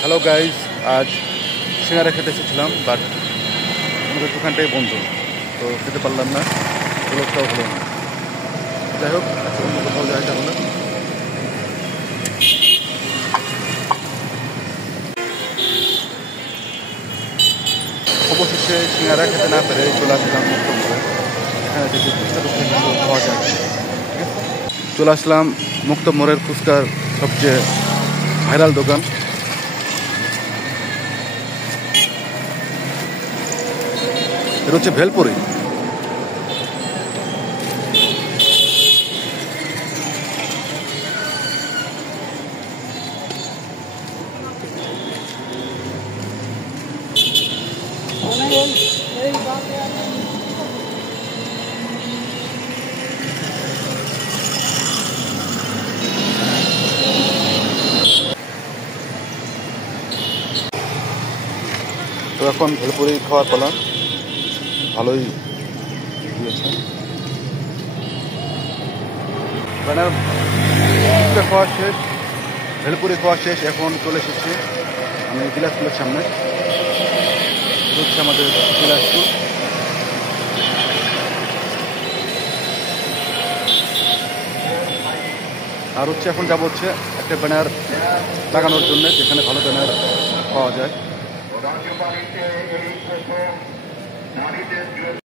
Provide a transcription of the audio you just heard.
Hello guys, আজ সিঙ্গারা খেতে এসেছিলাম, বাট আমাদের দোকানটাই বন্ধ, তো খেতে পারলাম না, ব্লগটাও হলো না। যাই হোক, আজকে অন্য কোথাও যাই তাহলে। অবশেষে সিঙ্গারা খেতে না পেরে চলে আসলাম মুক্তমরে। এখানে দেখি ফুচকা টুচকা কিছু খাওয়া যায়, ঠিক আছে। চলে আসলাম মুক্তমরের ফুচকার সবচেয়ে ভাইরাল দোকান। এটা হচ্ছে ভেলপুরি। তো এখন ভেলপুরি খাওয়ার পালা, ভালোই দিয়েছে। ফুচকা খাওয়া শেষ, ভেলপুরি খাওয়া শেষ, এখন চলে এসেছি আমি বিলাসপুরের সামনে। হচ্ছে আমাদের বিলাসপুর। আর হচ্ছে এখন যাবো হচ্ছে একটা ব্যানার লাগানোর জন্য, যেখানে ভালো ব্যানার পাওয়া যায়।